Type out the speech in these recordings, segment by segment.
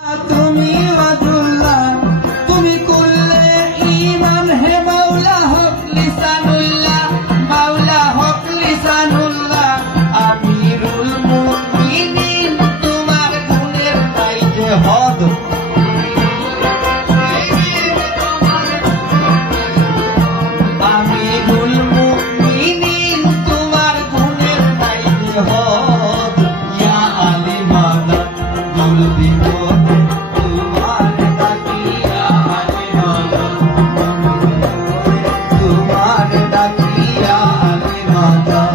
তুমি ওয়াদুল্লাহ, তুমি কুল্লে ইমান হে মাওলা হক লিসানুল্লাহ, মাওলা হক লিসানুল্লাহ, আমিরুল মুমিনিন তোমার গুণের চাইতে হদ, আমিরুল মুমিনিন তোমার গুণের চাইতে হদ, ইয়া আলী মাদাদ দুল বিপদ তোমার ডাকিয়া, আলী মাদাদ তোমার ডাকিয়া, আলী মাদাদ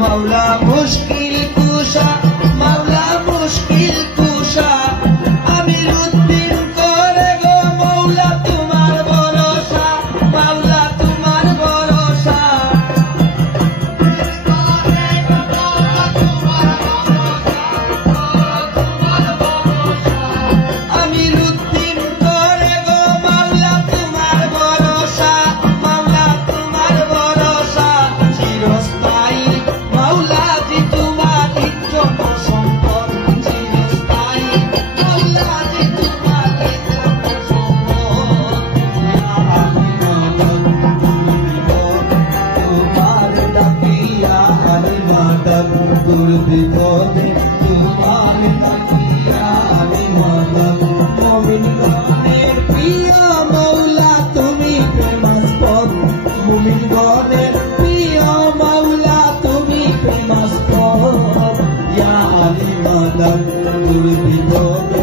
মাওলা মুশকিল কুশা, মাওলা মুশকিল কুশা, আমিরুদ্দিন করে গো মাওলা তোমার ভরসা, মাওলা তোমার ভরসা, আমিরুদ্দিন করে গো মাওলা তোমার ভরসা, মাওলা তোমার ভরসা, চিরস্থায়ী মাওলা জি তোমার ইজ্জত সম্পদ, চিরস্থায়ী মাওলা জি তোমার ইজ্জত সম্পদ, ইয়া আলী মাদাদ তোমার ডাকিয়া, আলী মাদাদ দুল বিপদে তোমার ডাকিয়া, আলী মাদাদ মুমিন গণের প্রিয় মাওলা তুমি প্রেমাস্পদ, মুমিন গণের প্রিয় মাওলা তুমি প্রেমাস্পদ, ইয়া আলী মাদাদ দুল বিপদে